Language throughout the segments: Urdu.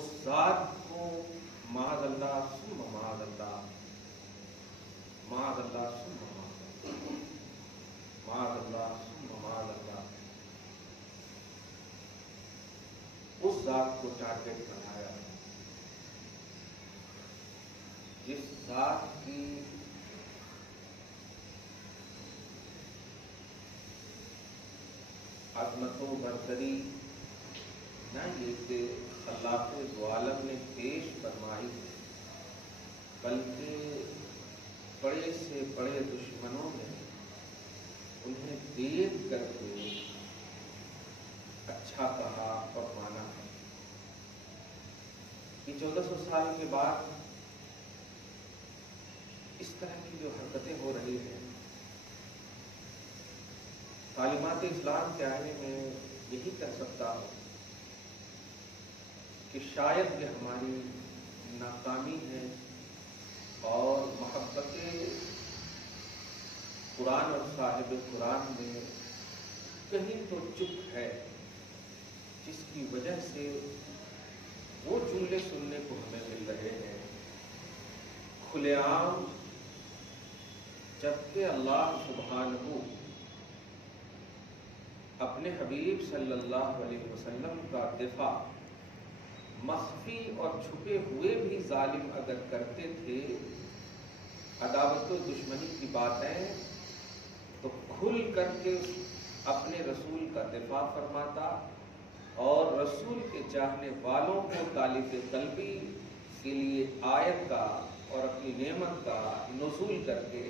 اس ذات کو معاذ اللہ ثم معاذ اللہ، معاذ اللہ ثم معاذ اللہ، معاذ اللہ ثم معاذ اللہ، اس ذات کو ٹارگٹ بنایا جس ذات کی عظمت و برتری نہ یہ کہ خلاق دو عالم نے پیش فرمائی، بلکہ بڑے سے بڑے دشمنوں نے انہیں دیکھ کر کے اچھا کہا اور مانا۔ یہ 1400 سال کے بعد اس طرح کی جو حرکتیں ہو رہی ہیں، تعلیمات اسلام کے آئینے میں یہی کہہ سکتا ہوں کہ شاید یہ ہماری ناکامی ہے اور محبت قرآن اور صاحب قرآن میں کہیں تو چپ ہے، جس کی وجہ سے وہ جملے سننے کو ہمیں مل رہے ہیں کھلے عام، جبکہ اللہ سبحانہ اپنے حبیب صلی اللہ علیہ وسلم کا دفاع مخفی اور چھپے ہوئے بھی ظالم اگر کرتے تھے، عداوت و دشمنی کی باتیں، تو کھل کر کے اپنے رسول کا دفاع فرماتا اور رسول کے چاہنے والوں کو طالب قلبی کے لیے آیت کا اور اپنی نعمت کا نزول کر کے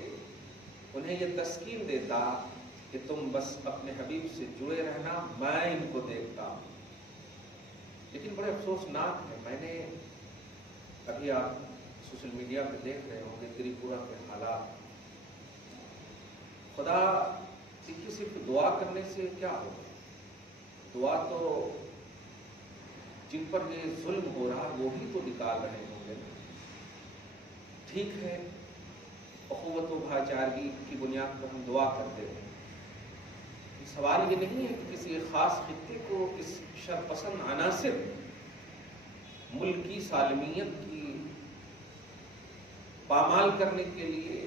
انہیں یہ تسکین دیتا کہ تم بس اپنے حبیب سے جڑے رہنا، میں ان کو دیکھتا ہوں۔ لیکن بڑے افسوسناک ہے، میں نے ابھی آپ سوشل میڈیا پہ دیکھ رہے ہوں گے تریپورہ کے حالات۔ خدا دیکھیے، صرف دعا کرنے سے کیا ہوگا؟ دعا تو جن پر یہ ظلم ہو رہا وہ بھی تو نکال رہے ہوں گے۔ ٹھیک ہے، اخوت و بھائی چارگی کی بنیاد پر ہم دعا کرتے ہیں، سوال یہ نہیں ہے کہ کسی خاص خطے کو اس شرپسند عناصر ملکی سالمیت کی پامال کرنے کے لیے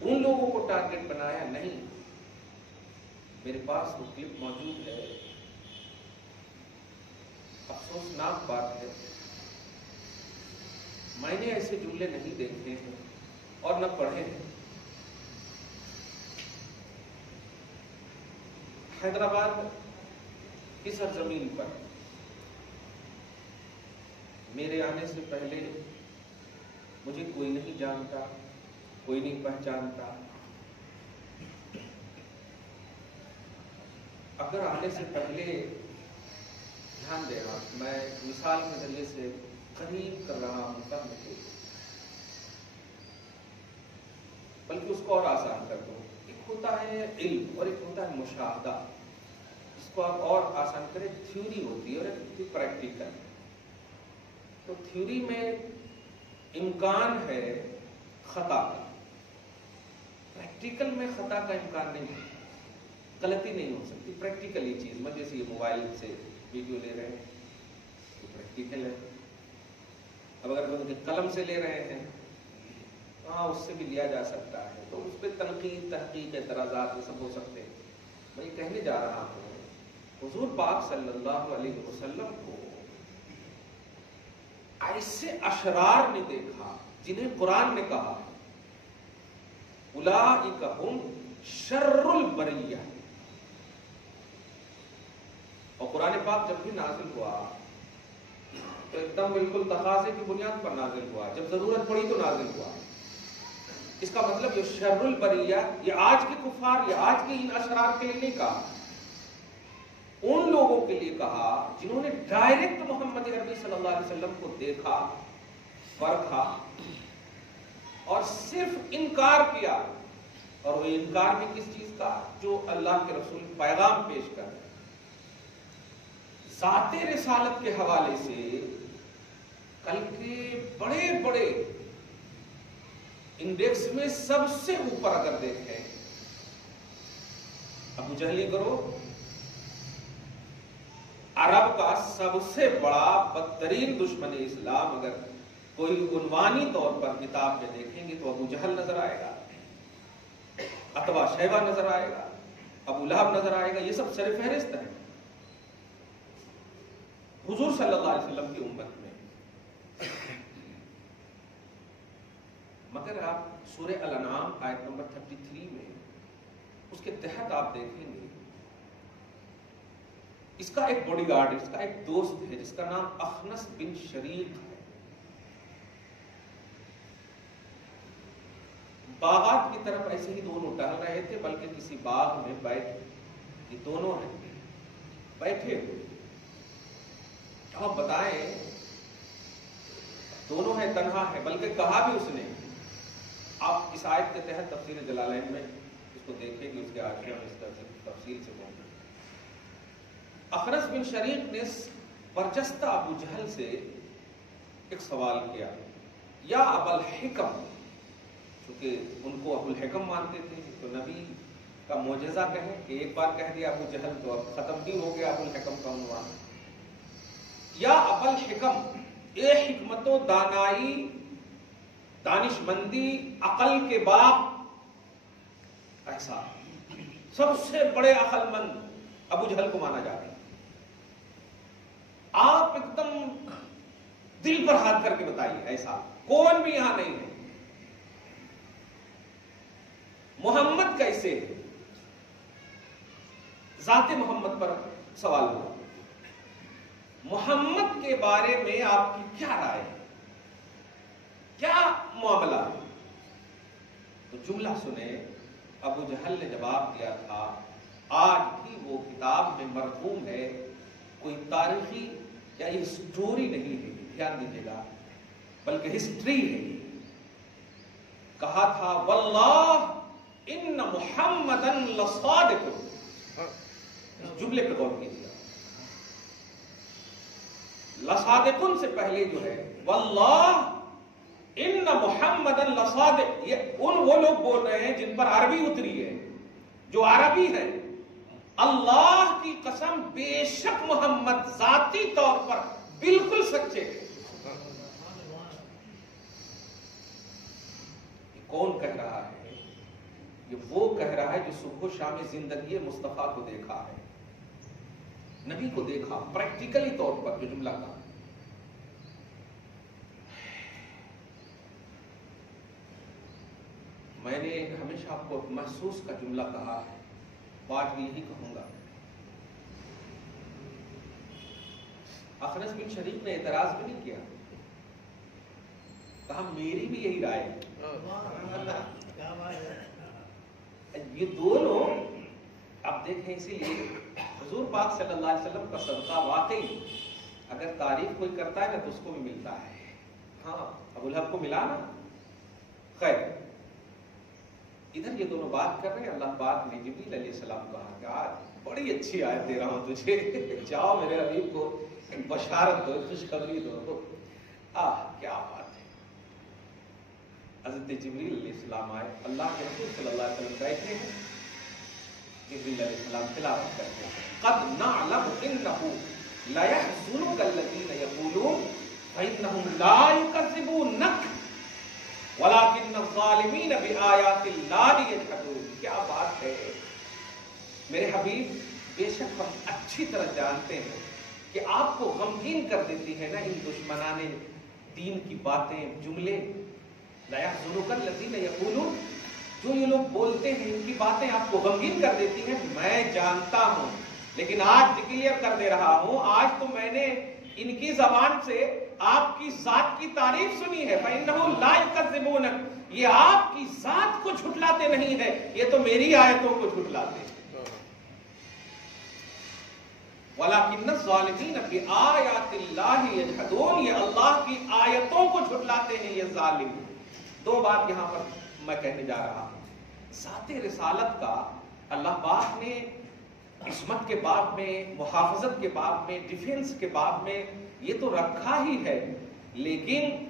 ان لوگوں کو ٹارگٹ بنایا نہیں۔ میرے پاس وہ کلپ موجود ہے، افسوسناک بات ہے، میں نے ایسے جملے نہیں دیکھے ہیں اور نہ پڑھے ہیں۔ حیدرآباد کی سرزمین پر میرے آنے سے پہلے مجھے کوئی نہیں جانتا، کوئی نہیں پہچانتا۔ اگر آنے سے پہلے دھیان دے رہا، میں مثال کے ذریعے سے قریب کر رہا ہوں، بلکہ اس کو اور آسان کر دوں۔ ایک ہوتا ہے علم اور ایک ہوتا ہے مشاہدہ، اس کو آپ اور آسان کریں۔ تھیوری ہوتی ہے اور ایک ہوتی ہے پریکٹیکل۔ تو تھیوری میں امکان ہے خطا کا، پریکٹیکل میں خطا کا امکان نہیں ہے، غلطی نہیں ہو سکتی۔ پریکٹیکلی چیز میں جیسے یہ موبائل سے ویڈیو لے رہے ہیں تو پریکٹیکل ہے۔ اب اگر ہم قلم سے لے رہے ہیں، ہاں اس سے بھی لیا جا سکتا ہے، تو اس پہ تنقید، تحقیق، اعتراضات یہ سب ہو سکتے ہیں۔ میں یہ کہنے جا رہا ہوں، حضور پاک صلی اللہ علیہ وسلم کو ایسے اشرار نے دیکھا جنہیں قرآن نے کہا اولئک ہم شر البریہ، اور قرآن پاک جب بھی نازل ہوا تو ایک دم بالکل تقاضے کی بنیاد پر نازل ہوا، جب ضرورت پڑی تو نازل ہوا۔ اس کا مطلب یہ شر البریہ یہ آج کے کفار یا آج کے ان اشرار کے لیے نہیں کہا، ان لوگوں کے لیے کہا جنہوں نے ڈائریکٹ محمد عربی صلی اللہ علیہ وسلم کو دیکھا، پرکھا اور صرف انکار کیا۔ اور وہ انکار بھی کس چیز کا؟ جو اللہ کے رسول پیغام پیش کر رہے ہیں۔ ذات رسالت کے حوالے سے کل کے بڑے بڑے انڈیکس میں سب سے اوپر اگر دیکھیں، ابو جہلی کرو، عرب کا کا سب سے بڑا بدترین دشمن اسلام اگر کوئی عنوانی طور پر کتاب میں دیکھیں گے تو ابو جہل نظر آئے گا، عتبہ شیبہ نظر آئے گا، ابو لہب نظر آئے گا. یہ سب سر فہرست ہے حضور صلی اللہ علیہ وسلم کی امت میں. مگر آپ سورہ الانعام آیت نمبر 33 میں اس کے تحت آپ دیکھیں گے اس کا ایک باڈی گارڈ، اس کا ایک دوست ہے جس کا نام اخنس بن شریق ہے. باغات کی طرف ایسے ہی دونوں ٹہل رہے تھے، بلکہ کسی باغ میں یہ دونوں ہیں بیٹھے ہوئے. آپ بتائیں دونوں ہیں، تنہا ہے، بلکہ کہا بھی اس نے. آپ اس آیت کے تحت تفسیر جلالین میں اس کو دیکھیں گے، اس کے آخر میں اس کا تفصیل سے پہنچے. اخنس بن شریق نے برجستہ ابو جہل سے ایک سوال کیا، یا ابا الحکم، چونکہ ان کو ابو الحکم مانتے تھے تو نبی کا معجزہ کہیں کہ ایک بار کہہ دیا ابو جہل تو اب ختم بھی ہو گیا ابو الحکم کا عنوان. یا ابا الحکم، اے حکمت و دانائی، دانش مندی، عقل کے باپ، ایسا سب سے بڑے عقل مند ابو جہل کو مانا جاتا ہے. آپ ایک دم دل پر ہاتھ کر کے بتائیے ایسا کون بھی یہاں نہیں ہے. محمد کیسے ہے؟ ذات محمد پر سوال ہوا. محمد کے بارے میں آپ کی کیا رائے ہے، کیا معاملہ ہے؟ تو جملہ سنے، ابو جہل نے جواب دیا تھا، آج بھی وہ کتاب میں مرقوم ہے، کوئی تاریخی یا یہ سٹوری نہیں ہے، دھیان دیجیے گا، بلکہ ہسٹری ہے. کہا تھا واللہ ان محمدًا لصادق. اس جملے پہ غور کیجیے. لصادقن سے پہلے جو ہے واللہ ان محمدًا لصادق، یہ وہ لوگ بول رہے ہیں جن پر عربی اتری ہے، جو عربی ہے. اللہ کی قسم بے شک محمد ذاتی طور پر بالکل سچے ہیں. یہ کون کہہ رہا ہے؟ یہ وہ کہہ رہا ہے جو صبح و شام زندگی مصطفیٰ کو دیکھا ہے، نبی کو دیکھا پریکٹیکلی طور پر. جو جملہ کہا میں نے ہمیشہ آپ کو محسوس کا جملہ کہا ہے، بات بھی یہی کہوں گا. اخنس بن شریق نے اعتراض بھی نہیں کیا، کہا میری بھی یہی رائے ہے. یہ دونوں آپ دیکھیں، اسی لیے حضور پاک صلی اللہ علیہ وسلم کا صدقہ واقعی اگر تعریف کوئی کرتا ہے نا تو اس کو بھی ملتا ہے. ہاں ابو لہب کو ملا نا. خیر، ادھر یہ دونوں بات کر رہے ہیں. اللہ پاک نے جبریل علیہ السلام کہا کہ آج بڑی اچھی آیت دے رہا ہوں تجھے، جاؤ میرے حبیب کو بشارت دو، خوشخبری دو. کیا بات ہے. حضرت جبریل علیہ السلام آئے، اللہ کے رسول صلی اللہ علیہ وسلم بیٹھے ہیں. جبریل علیہ السلام تلاوت کرتے ہیں، قد نعلم انه لا يحزنك الذين يقولون فانهم لا يكذبونك ولكن الظالمين بآيات الله يجحدون. کیا بات ہے میرے حبیب، بے شک ہم اچھی طرح جانتے ہیں کہ آپ کو غمگین کر دیتی ہے نا ان دشمنان دین کی باتیں، جملے. لا يحزنك الذين يقولون، جو یہ لوگ بولتے ہیں ان کی باتیں آپ کو غمگین کر دیتی ہیں. میں جانتا ہوں، لیکن آج ڈکلیئر کر دے رہا ہوں، آج تو میں نے ان کی زبان سے آپ کی ذات کی تعریف سنی ہے. فإنه لا يكذبونك، یہ آپ کی ذات کو جھٹلاتے نہیں ہے، یہ تو میری آیتوں کو جھٹلاتے ہیں. وَلَكِنَّ الظَّالِمِينَ بِآيَاتِ اللَّهِ يَجْحَدُونَ، یہ اللہ کی آیتوں کو جھٹلاتے ہیں یہ ظالم. دو بات یہاں پر میں کہنے جا رہا ہوں. ذات رسالت کا اللہ پاک نے عصمت کے باب میں، محافظت کے باب میں، ڈیفنس کے باب میں یہ تو رکھا ہی ہے، لیکن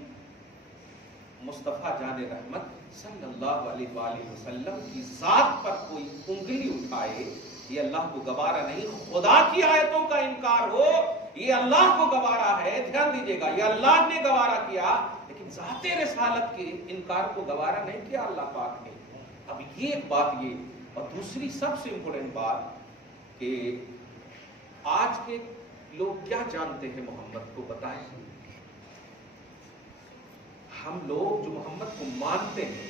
مصطفیٰ جان رحمت صلی اللہ علیہ وآلہ وسلم کی ذات پر کوئی انگلی اٹھائے یہ اللہ کو گوارا نہیں. خدا کی آیتوں کا انکار ہو یہ اللہ کو گوارا ہے. دھیان دیجیے گا, یہ اللہ نے گوارا کیا, لیکن ذات رسالت کے انکار کو گوارا نہیں کیا اللہ پاک نے. اب یہ ایک بات یہ, اور دوسری سب سے امپورٹنٹ بات کہ آج کے لوگ کیا جانتے ہیں محمد کو, بتائیں. ہم لوگ جو محمد کو مانتے ہیں,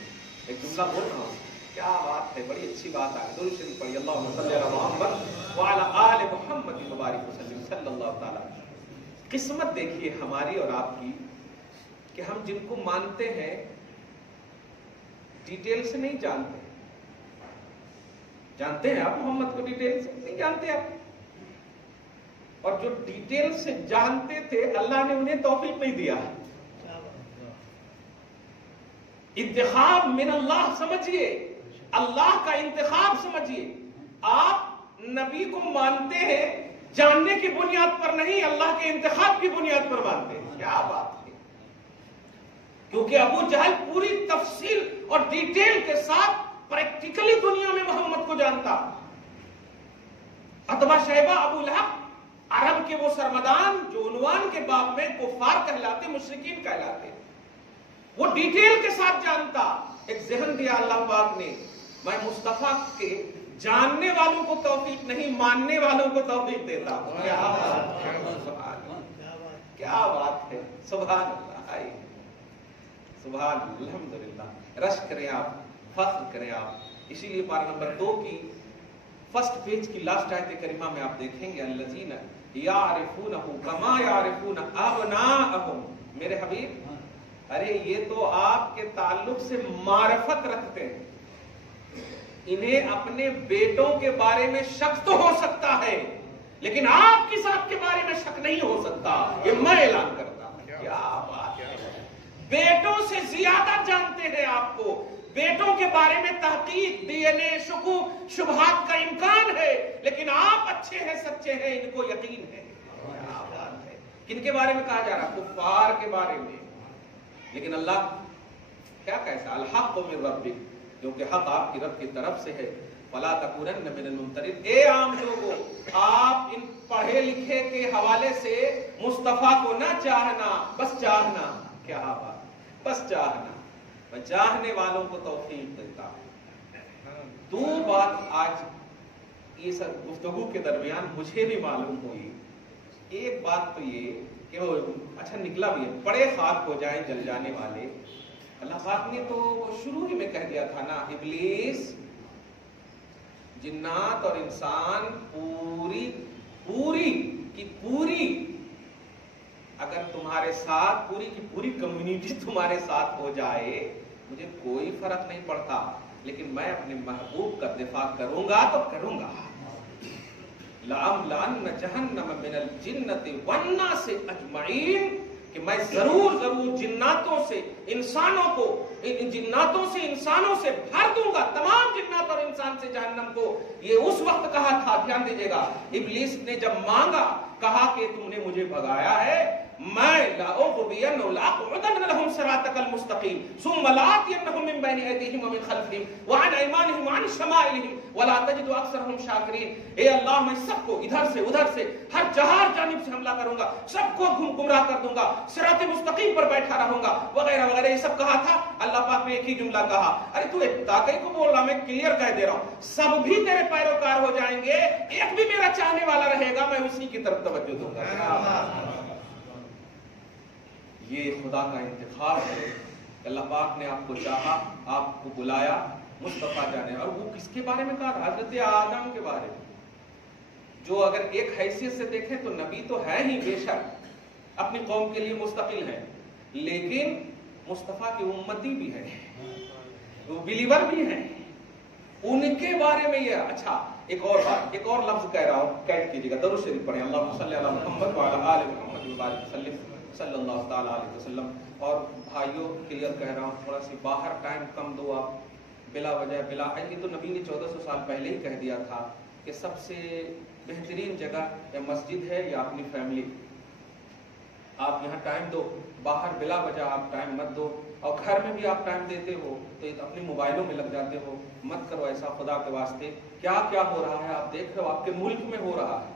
ایک جملہ بول رہا ہوں, کیا بات ہے, بڑی اچھی بات ہے. درود شریف پڑھیے, اللہم صلی علی محمد وعلی آل محمد مبارک وسلم صلی اللہ تعالی. قسمت دیکھیے ہماری اور آپ کی کہ ہم جن کو مانتے ہیں ڈیٹیل سے نہیں جانتے. جانتے ہیں آپ محمد کو ڈیٹیل سے نہیں جانتے آپ, اور جو ڈیٹیل سے جانتے تھے اللہ نے انہیں توفیق نہیں دیا. انتخاب من اللہ سمجھیے, اللہ کا انتخاب سمجھیے. آپ نبی کو مانتے ہیں جاننے کی بنیاد پر نہیں, اللہ کے انتخاب کی بنیاد پر مانتے ہیں. کیا بات ہے, کیونکہ ابو جہل پوری تفصیل اور ڈیٹیل کے ساتھ پریکٹیکلی دنیا میں محمد کو جانتا. عتبہ شیبہ ابو لہب عرب کے وہ سرمدان جو عنوان کے باب میں کفار کہلاتے, مشرکین کہلاتے, وہ ڈیٹیل کے ساتھ جانتا. ایک ذہن دیا اللہ پاک نے, میں مصطفیٰ کے جاننے والوں کو توفیق نہیں ماننے والوں کو توفیق دیتا. کیا بات ہے, کیا بات ہے, سبحان اللہ, سبحان اللہ, الحمدللہ. رشک کریں آپ, فخر کریں آپ. اسی لیے پارہ نمبر 2 کی فرسٹ پیج کی لاسٹ آیت کریمہ میں آپ دیکھیں گے, الذین یعرفونہ کما یعرفون ابناءہم. میرے حبیب, ارے یہ تو آپ کے تعلق سے معرفت رکھتے ہیں, انہیں اپنے بیٹوں کے بارے میں شک تو ہو سکتا ہے لیکن آپ کی ذات کے بارے میں شک نہیں ہو سکتا. یہ میں اعلان کرتا ہوں. کیا بات ہے, بیٹوں سے زیادہ جانتے ہیں آپ کو. بیٹوں کے بارے میں تحقیق, ڈی این اے, شکوک, شبہات کا امکان ہے, لیکن آپ اچھے ہیں, سچے ہیں, ان کو یقین ہے. کیا بات ہے. کن کے بارے میں کہا جا رہا, کفار کے بارے میں. لیکن اللہ کیا کہتا, الحق من ربک, کیونکہ حق آپ کی رب کی طرف سے ہے. فلا تکونن من الممترین. اے عام لوگوں, آپ ان پڑھے لکھے کے حوالے سے مصطفیٰ کو نہ چاہنا, بس چاہنا. کیا بات, بس چاہنا. میں چاہنے والوں کو توفیق دیتا ہوں. 2 بات آج یہ سب گفتگو کے درمیان مجھے بھی معلوم ہوئی. ایک بات تو یہ کہ وہ اچھا نکلا بھی ہے, بڑے خاک ہو جائیں جل جانے والے. اللہ پاک نے تو شروع ہی میں کہہ دیا تھا نا, ابلیس, جنات اور انسان پوری کی پوری اگر تمہارے ساتھ, پوری کی پوری کمیونٹی تمہارے ساتھ ہو جائے مجھے کوئی فرق نہیں پڑتا, لیکن میں اپنے محبوب کا دفاع کروں گا تو کروں گا. لَأَمْلَأَنَّ جَهَنَّمَ مِنَ الْجِنَّةِ وَالنَّاسِ أَجْمَعِينَ, کہ میں ضرور جناتوں سے انسانوں کو, جناتوں سے انسانوں سے بھر دوں گا, تمام جنات اور انسان سے جہنم کو. یہ اس وقت کہا تھا, دھیان دیجیے گا, ابلیس نے جب مانگا, کہا کہ تم نے مجھے بھگایا ہے, میں لأغوين لأقعدن لهم صراطك المستقيم ثم لآتينهم من بين أيديهم ومن خلفهم وعن أيمانهم وعن شمائلهم ولا تجد أكثرهم شاكرين. اے اللہ, میں سب کو ادھر سے ادھر سے ہر چہار جانب سے حملہ کروں گا, سب کو گمراہ کر دوں گا, صراط مستقیم پر بیٹھا رہوں گا, وغیرہ وغیرہ. یہ سب کہا تھا. اللہ پاک نے ایک ہی جملہ کہا, ارے تو تاکہ کو بول رہا, میں کلیئر کہہ دے رہا ہوں, سب بھی تیرے پیروکار ہو جائیں گے, ایک بھی میرا چاہنے والا رہے گا, میں اسی کی طرف توجہ دوں گا. یہ خدا کا انتخاب ہے. اللہ پاک نے آپ کو چاہا, آپ کو بلایا, مصطفیٰ جانے. اور وہ کس کے بارے میں کہا, حضرت آدم کے بارے میں, جو اگر ایک حیثیت سے دیکھیں تو نبی تو ہے ہی بے شک, اپنی قوم کے لیے مستقل ہے, لیکن مصطفیٰ کی امتی بھی ہے, وہ بلیور بھی ہیں. ان کے بارے میں یہ اچھا ایک اور بات, ایک اور لفظ کہہ رہا ہوں, قید کیجیے گا, درود شریف پڑھیں, اللہم صلی علی محمد وعلی آل محمد وبارک وسلم صلی اللہ تعالیٰ علیہ وسلم. اور بھائیوں کلیئر کہہ رہا ہوں, تھوڑا سی باہر ٹائم کم دو آپ, بلا وجہ بلا, یہ تو نبی نے 1400 سال پہلے ہی کہہ دیا تھا کہ سب سے بہترین جگہ یا مسجد ہے یا اپنی فیملی. آپ یہاں ٹائم دو, باہر بلا وجہ آپ ٹائم مت دو. اور گھر میں بھی آپ ٹائم دیتے ہو تو اپنے موبائلوں میں لگ جاتے ہو. مت کرو ایسا خدا کے واسطے. کیا کیا ہو رہا ہے آپ دیکھ رہے ہو, آپ کے ملک میں ہو رہا ہے,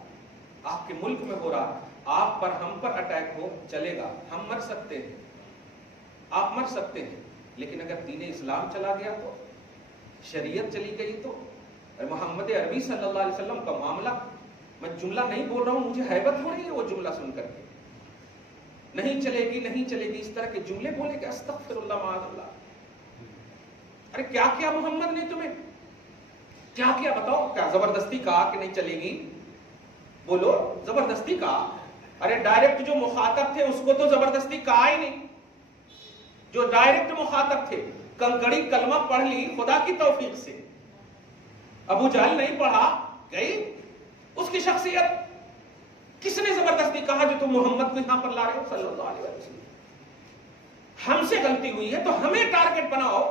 آپ کے ملک میں ہو رہا ہے. آپ پر ہم پر اٹیک ہو چلے گا, ہم مر سکتے ہیں, آپ مر سکتے ہیں, لیکن اگر دین اسلام چلا گیا تو, شریعت چلی گئی تو, محمد عربی صلی اللہ علیہ وسلم کا معاملہ, میں جملہ نہیں بول رہا ہوں, مجھے ہیبت ہو رہی ہے وہ جملہ سن کر کے, نہیں چلے گی نہیں چلے گی, اس طرح کے جملے بولے کہ استغفر اللہ معاذ اللہ. ارے کیا کیا محمد نے تمہیں, کیا کیا بتاؤ, کیا زبردستی کہا کہ نہیں چلے گی؟ بولو, زبردستی کہا؟ ارے ڈائریکٹ جو مخاطب تھے اس کو تو زبردستی کہا ہی نہیں. جو ڈائریکٹ مخاطب تھے, کنکڑی کلمہ پڑھ لی خدا کی توفیق سے, ابو جہل نہیں پڑھا, گئی اس کی شخصیت. کس نے زبردستی کہا جو تم محمد کو یہاں پر لا رہے ہو صلی اللہ علیہ وسلم؟ ہم سے غلطی ہوئی ہے تو ہمیں ٹارگٹ بناؤ.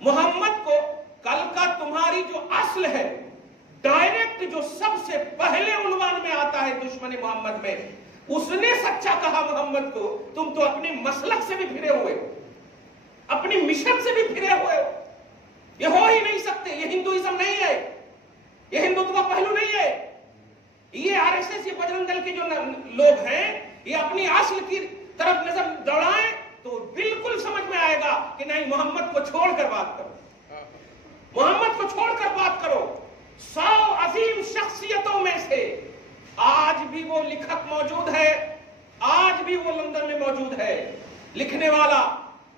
محمد کو کل کا تمہاری جو اصل ہے, ڈائریکٹ جو سب سے پہلے عنوان میں آتا ہے دشمن محمد میں, اس نے سچا کہا محمد کو. تم تو اپنی مسلک سے بھی پھرے ہوئے ہو, اپنی مشن سے بھی پھرے ہوئے ہو. یہ ہو ہی نہیں سکتے, یہ ہندوازم نہیں ہے, یہ ہندوتو کا پہلو نہیں ہے. یہ آر ایس ایس, یہ بجرنگ دل کے جو لوگ ہیں, یہ اپنی اصل کی طرف نظر دوڑائیں تو بالکل سمجھ میں آئے گا کہ نہیں, محمد کو چھوڑ کر بات کرو, محمد کو چھوڑ کر بات کرو. 100 عظیم شخصیتوں میں سے آج بھی وہ لکھت موجود ہے, آج بھی وہ لندن میں موجود ہے, لکھنے والا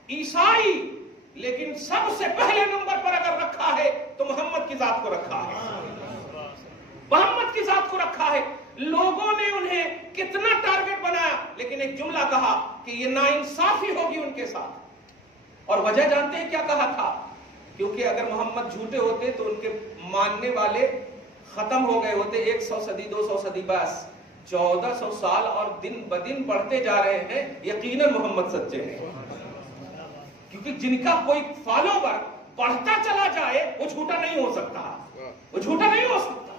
عیسائی, لیکن سب سے پہلے نمبر پر اگر رکھا ہے تو محمد کی ذات کو رکھا ہے, محمد کی ذات کو رکھا ہے. لوگوں نے انہیں کتنا ٹارگٹ بنایا, لیکن ایک جملہ کہا کہ یہ ناانصافی ہوگی ان کے ساتھ. اور وجہ جانتے ہیں کیا کہا تھا؟ کیونکہ اگر محمد جھوٹے ہوتے تو ان کے ماننے والے ختم ہو گئے ہوتے. 100 صدی 200 صدی, بس 1400 سال اور دن بدن بڑھتے جا رہے ہیں. یقیناً محمد سچے ہیں, کیونکہ جن کا کوئی فالوور بڑھتا چلا جائے وہ جھوٹا نہیں ہو سکتا, وہ جھوٹا نہیں ہو سکتا.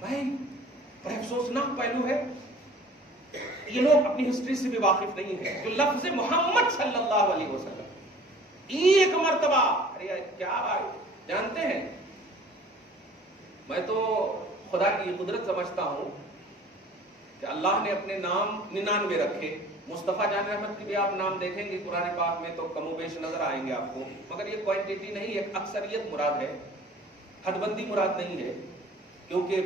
بھائی بڑا افسوسناک پہلو ہے, یہ لوگ اپنی ہسٹری سے بھی واقف نہیں ہیں. جو لفظ محمد صلی اللہ علیہ وسلم ایک مرتبہ, ارے کیا بھائی جانتے ہیں, میں تو خدا کی قدرت سمجھتا ہوں کہ اللہ نے اپنے نام 99 رکھے. مصطفیٰ جان احمد کی بھی آپ نام دیکھیں گے قرآن پاک میں تو کم و بیش نظر آئیں گے آپ کو, مگر یہ کوانٹیٹی نہیں, ایک اکثریت مراد ہے, حد بندی مراد نہیں ہے. کیونکہ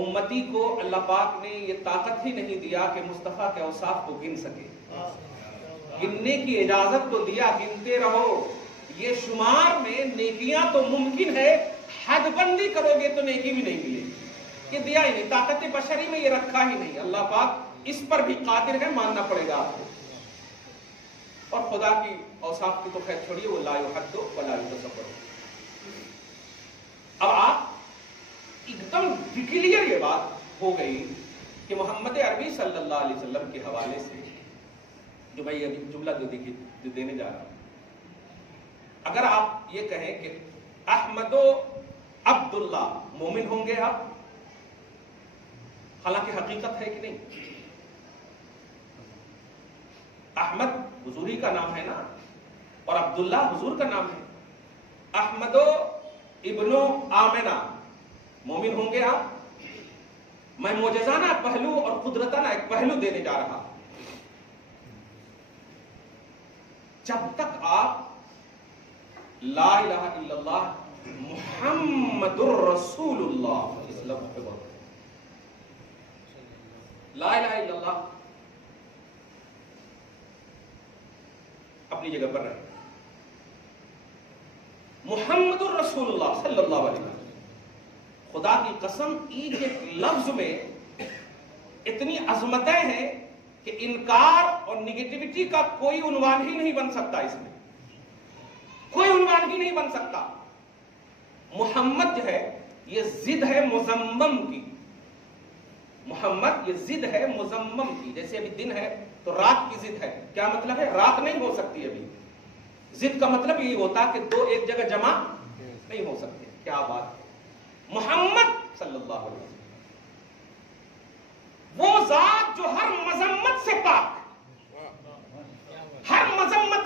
امتی کو اللہ پاک نے یہ طاقت ہی نہیں دیا کہ مصطفیٰ کے اوصاف کو گن سکے. گننے کی اجازت تو دیا, گنتے رہو. یہ شمار میں نیکیاں تو ممکن ہے, حد بندی کرو گے تو نیکی بھی نہیں ملے گی. یہ دیا ہی نہیں, طاقت بشری میں یہ رکھا ہی نہیں. اللہ پاک اس پر بھی قادر ہے, ماننا پڑے گا آپ کو. اور خدا کی اوصاف کی تو خیر چھوڑیے, وہ لا یحد ولا یتصور. اب آپ ایک دم کلیئر یہ بات ہو گئی کہ محمد عربی صلی اللہ علیہ وسلم کے حوالے سے جو میں یہ جملہ جو دینے جا رہا ہوں, اگر آپ یہ کہیں کہ احمد و عبداللہ مومن ہوں گے آپ, حالانکہ حقیقت ہے کہ نہیں. احمد حضوری کا نام ہے نا, اور عبداللہ حضور کا نام ہے. احمد و ابن آمنہ مومن ہوں گے آپ. میں معجزانہ پہلو اور قدرتانہ ایک پہلو دینے جا رہا ہوں. جب تک آپ لا الہ الا اللہ محمد الرسول اللہ لا الہ الا اللہ اپنی جگہ پر رہے, محمد الرسول اللہ صلی اللہ علیہ وسلم, خدا کی قسم ایک ایک لفظ میں اتنی عظمتیں ہیں کہ انکار اور نگیٹیوٹی کا کوئی عنوان ہی نہیں بن سکتا. اس میں کوئی عنوان ہی نہیں بن سکتا. محمد جو ہے یہ ضد ہے مذمم کی. محمد یہ ضد ہے مذمم کی. جیسے ابھی دن ہے تو رات کی ضد ہے. کیا مطلب ہے؟ رات نہیں ہو سکتی ابھی. ضد کا مطلب یہی ہوتا کہ دو ایک جگہ جمع نہیں ہو سکتے. کیا بات ہے. محمد صلی اللہ علیہ وسلم وہ ذات جو ہر مذمت سے پاک, ہر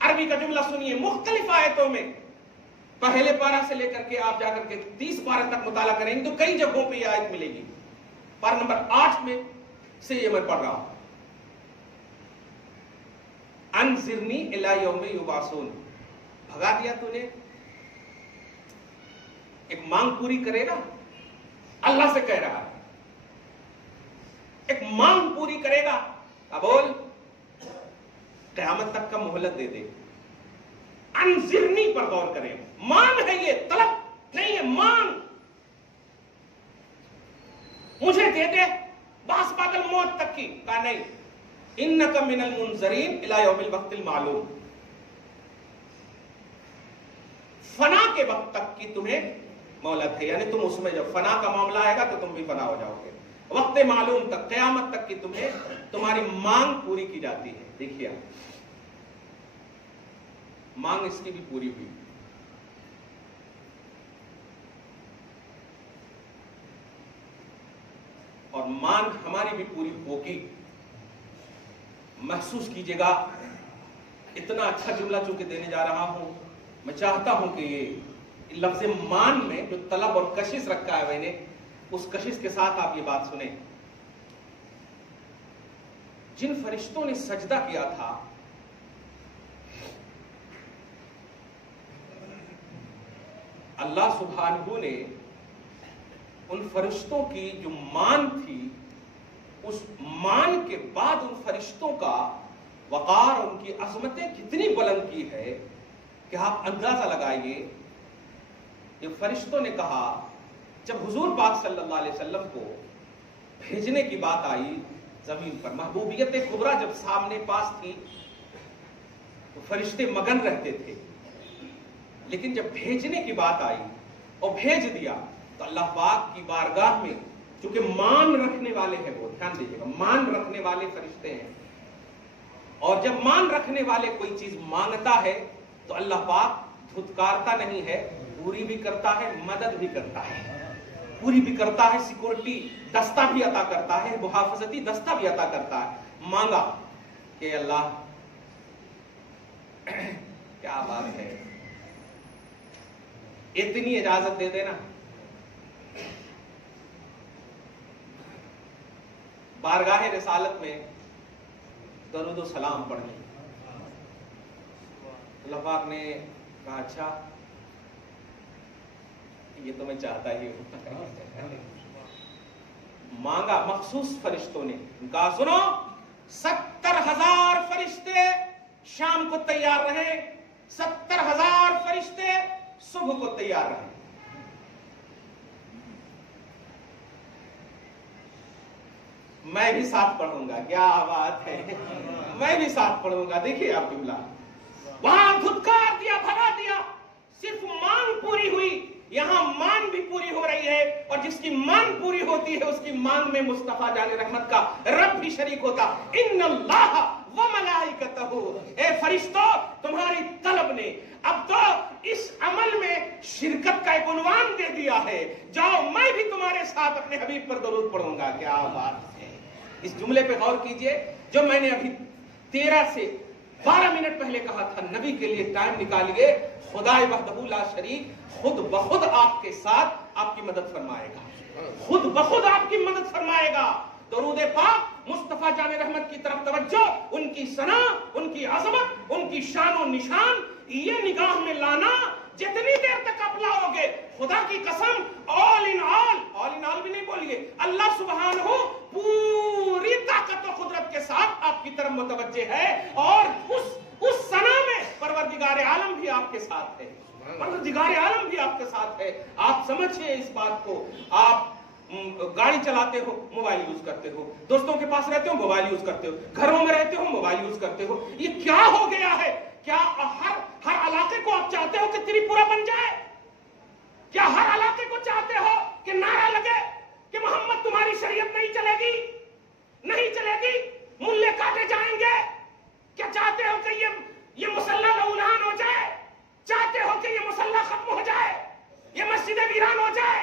عربی کا جملہ سنیے، مختلف آیتوں میں، پہلے پارہ سے لے کر کے آپ جا کر کے 30 پارہ تک مطالعہ کریں گے تو کئی جگہوں پہ یہ آیت ملے گی. پارہ نمبر 8 میں سے یہ میں پڑھ رہا ہوں، انذرنی الی یوم یبعثون. بھگا دیا تو نے، ایک مانگ پوری کرے گا، اللہ سے کہہ رہا ہے ایک مانگ پوری کرے گا. اب بول، قیامت تک کا مہلت دے دے. انذرنی پر غور کریں، مانگ ہے یہ، طلب نہیں ہے، مانگ. مجھے دے دے باس بعد الموت تک کی. کہا نہیں، انک من المنذرین الی یوم الوقت المعلوم. فنا کے وقت تک کی تمہیں مہلت ہے، یعنی تم اس میں جب فنا کا معاملہ آئے گا تو تم بھی فنا ہو جاؤ گے. وقت معلوم تک، قیامت تک کی تمہیں تمہاری مانگ پوری کی جاتی ہے. دیکھیے مانگ اس کی بھی پوری ہوئی. اور مانگ ہماری بھی پوری ہوگی. محسوس کیجئے گا، اتنا اچھا جملہ چونکہ دینے جا رہا ہوں، میں چاہتا ہوں کہ یہ لفظ مان میں جو طلب اور کشش رکھا ہے میں نے، اس کشش کے ساتھ آپ یہ بات سنیں. جن فرشتوں نے سجدہ کیا تھا، اللہ سبحانہ نے ان فرشتوں کی جو مان تھی، اس مان کے بعد ان فرشتوں کا وقار، ان کی عظمتیں کتنی بلند کی ہے کہ آپ اندازہ لگائیے. یہ فرشتوں نے کہا، جب حضور پاک صلی اللہ علیہ وسلم کو بھیجنے کی بات آئی زمین پر، محبوبیت کبریٰ جب سامنے پاس تھی تو فرشتے مگن رہتے تھے. لیکن جب بھیجنے کی بات آئی اور بھیج دیا تو اللہ پاک کی بارگاہ میں، چونکہ مان رکھنے والے ہیں وہ، دھیان دیجیے گا، مان رکھنے والے فرشتے ہیں، اور جب مان رکھنے والے کوئی چیز مانگتا ہے تو اللہ پاک دھتکارتا نہیں ہے، پوری بھی کرتا ہے، مدد بھی کرتا ہے، پوری بھی کرتا ہے، سیکورٹی دستہ بھی عطا کرتا ہے، محافظتی دستہ بھی عطا کرتا ہے. مانگا کہ اللہ کیا بات ہے، اتنی اجازت دے دینا، بارگاہ رسالت میں درود و سلام پڑھنے. اللہ پاک نے کہا اچھا یہ تو میں چاہتا ہی ہوں. مانگا مخصوص فرشتوں نے، کہا سنو 70,000 فرشتے شام کو تیار رہے، 70,000 فرشتے صبح کو تیار رہے. میں بھی ساتھ پڑھوں گا. کیا بات ہے، میں بھی ساتھ پڑھوں گا. دیکھیے آپ جملہ، وہاں دھتکار دیا، بھگا دیا، صرف مانگ پوری ہوئی. یہاں مان بھی پوری ہو رہی ہے، اور جس کی مان پوری ہوتی ہے اس کی مانگ میں مصطفیٰ جان رحمت کا رب بھی شریک ہوتا. ان اللہ وملائکتہ، اے فرشتوں تمہاری طلب نے اب تو اس عمل میں شرکت کا ایک عنوان دے دیا ہے. جاؤ میں بھی تمہارے ساتھ اپنے حبیب پر درود پڑھوں گا. کیا بات ہے. اس جملے پہ غور کیجئے جو میں نے ابھی 13 سے 12 منٹ پہلے کہا تھا. نبی کے لیے ٹائم نکالیے، خدا وحدہ لا شریک خود بخود آپ کے ساتھ آپ کی مدد فرمائے گا، خود بخود آپ کی مدد فرمائے گا. درود پاک مصطفیٰ جان رحمت کی طرف توجہ، ان کی ثنا، ان کی عظمت، ان کی شان و نشان یہ نگاہ میں لانا. جتنی دیر تک آپ لاؤ گے، خدا کی قسم، آل ان آل بھی نہیں بولیے، اللہ سبحانہ پوری طاقت و قدرت کے ساتھ آپ کی طرف متوجہ ہے، اور اس ثنا میں پروردگار عالم بھی آپ کے ساتھ ہے، پروردگار عالم بھی آپ کے ساتھ ہے. آپ سمجھئے اس بات کو. آپ گاڑی چلاتے ہو، موبائل یوز کرتے ہو، دوستوں کے پاس رہتے ہو، موبائل یوز کرتے ہو، گھروں میں رہتے ہو، موبائل یوز کرتے ہو. یہ کیا ہو گیا ہے؟ کیا ہر علاقے کو آپ چاہتے ہو کہ تریپورہ بن جائے؟ کیا ہر علاقے کو چاہتے ہو کہ نعرہ لگے کہ محمد تمہاری شریعت نہیں چلے گی، نہیں چلے گی، ملے کاٹے جائیں گے؟ کیا چاہتے ہو کہ یہ مسلح لعولان ہو جائے؟ چاہتے ہو کہ یہ مسلح ختم ہو جائے، یہ مسجدیں ویران ہو جائے؟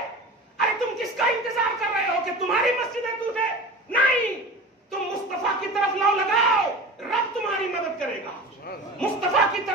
ارے تم کس کا انتظار کر رہے ہو کہ تمہاری مسجدیں ٹوٹے؟ نہیں، تم مصطفیٰ کی طرف لاؤ لگاؤ، رب تمہاری مدد کرے گا. مصطفیٰ کی طرف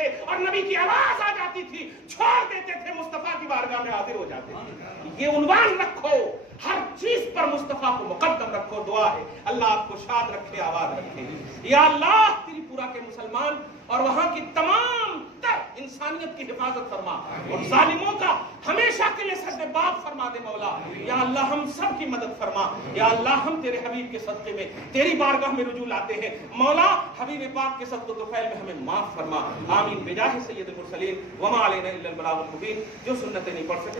تھے اور نبی کی آواز آ جاتی تھی چھوڑ دیتے تھے، مصطفیٰ کی بارگاہ میں حاضر ہو جاتے تھے۔ یہ عنوان رکھو، ہر چیز پر مصطفیٰ کو مقدم رکھو۔ دعا ہے اللہ آپ کو شاد رکھے، آباد رکھے۔ یا اللہ تیری پورا کے مسلمان اور وہاں کی تمام تر انسانیت کی حفاظت فرما، اور ظالموں کا ہمیشہ کے لیے سد باب فرما دے مولا۔ یا اللہ ہم سب کی مدد فرما۔ یا اللہ ہم تیرے حبیب کے صدقے میں تیری بارگاہ میں رجوع لاتے ہیں مولا، حبیب پاک کے صدقہ تو فعل میں ہمیں معاف فرما۔ آمین بجاہ سید المرسلین وما علینا الا البلاغ المبین۔ جو سنتیں نہیں پڑھ سکے